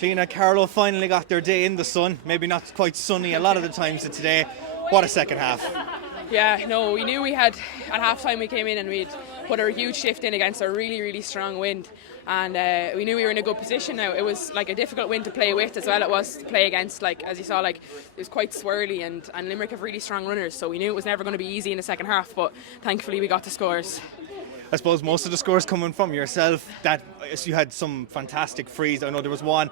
Clíodhna, Carlow finally got their day in the sun. Maybe not quite sunny a lot of the times of today. What a second half. Yeah, no, we knew we had, at half time we came in and we'd put a huge shift in against a really, really strong wind. And we knew we were in a good position now. It was like a difficult wind to play with as well. It was to play against, like, as you saw, like, it was quite swirly, and Limerick have really strong runners. So we knew it was never going to be easy in the second half, but thankfully we got the scores. I suppose most of the scores coming from yourself. That you had some fantastic frees. I know there was one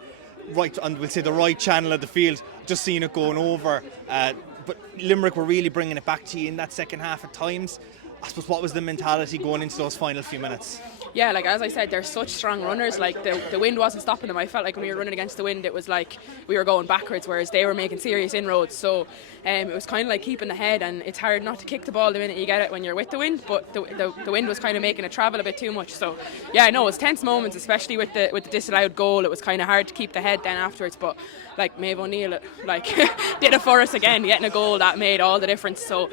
right on, we'll say, the right channel of the field, just seeing it going over. But Limerick were really bringing it back to you in that second half at times. I suppose, what was the mentality going into those final few minutes? Yeah, like as I said, they're such strong runners. Like the wind wasn't stopping them. I felt like when we were running against the wind, it was like we were going backwards, whereas they were making serious inroads. So it was kind of like keeping the head, and it's hard not to kick the ball the minute you get it when you're with the wind. But the wind was kind of making it travel a bit too much. So yeah, no, it was tense moments, especially with the disallowed goal. It was kind of hard to keep the head then afterwards. But like Maeve O'Neill, like did it for us again, getting a goal that made all the difference. So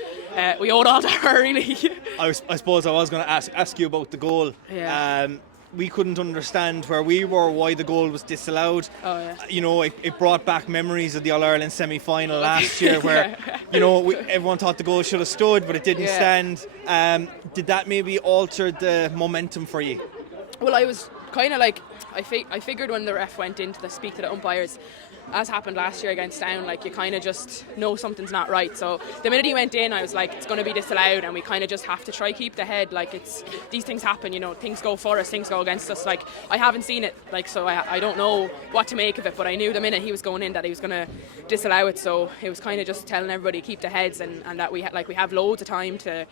we owed all to her, really. I suppose I was going to ask you about the goal. Yeah. We couldn't understand where we were, why the goal was disallowed. Oh, yeah. You know, it brought back memories of the All-Ireland semi-final last year where, you know, everyone thought the goal should have stood, but it didn't stand. Did that maybe alter the momentum for you? Well, I was kind of like, I figured when the ref went in to speak to the umpires, as happened last year against Down, like you kind of just know something's not right. So the minute he went in, I was like, it's going to be disallowed, and we kind of just have to try keep the head. Like these things happen, you know, things go for us, things go against us. Like I haven't seen it, like, so I don't know what to make of it, but I knew the minute he was going in that he was going to disallow it. So it was kind of just telling everybody keep the heads, and that we have loads of time to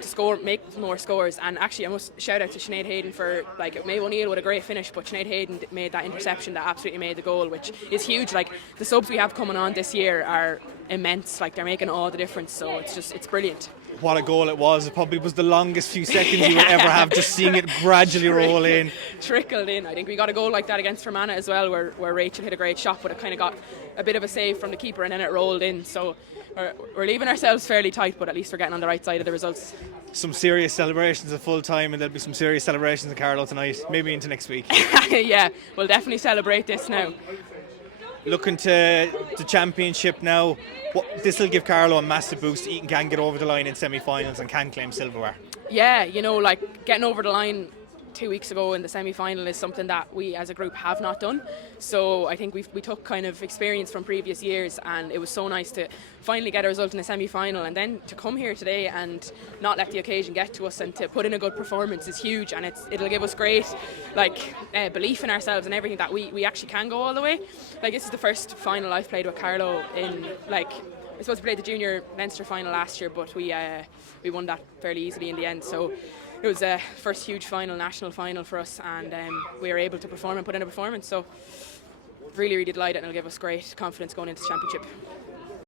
score, make more scores. And actually I must shout out to Sinead Hayden for, like, Maeve O'Neill with a great finish, but Sinead Hayden made that interception that absolutely made the goal, which is huge. Like the subs we have coming on this year are immense, like they're making all the difference, so it's brilliant. What a goal it was. It probably was the longest few seconds you would ever have, just seeing it gradually roll in. Trickled in. I think we got a goal like that against Fermanagh as well, where Rachel hit a great shot, but it kind of got a bit of a save from the keeper and then it rolled in. So we're leaving ourselves fairly tight, but at least we're getting on the right side of the results. Some serious celebrations at full time, and there'll be some serious celebrations in Carlow tonight, maybe into next week. Yeah, we'll definitely celebrate this now. Looking to the championship now, this will give Carlow a massive boost. Eton can get over the line in semi-finals and can claim silverware. Yeah, you know, like getting over the line 2 weeks ago in the semi-final is something that we as a group have not done. So I think we took kind of experience from previous years, and it was so nice to finally get a result in the semi-final, and then to come here today and not let the occasion get to us and to put in a good performance is huge. And it'll give us great belief in ourselves and everything that we actually can go all the way. Like, this is the first final I've played with Carlow in, like, I suppose we played the junior Leinster final last year, but we won that fairly easily in the end. So it was a first huge final, national final for us, and we were able to perform and put in a performance. So really, really delighted, and it'll give us great confidence going into the championship.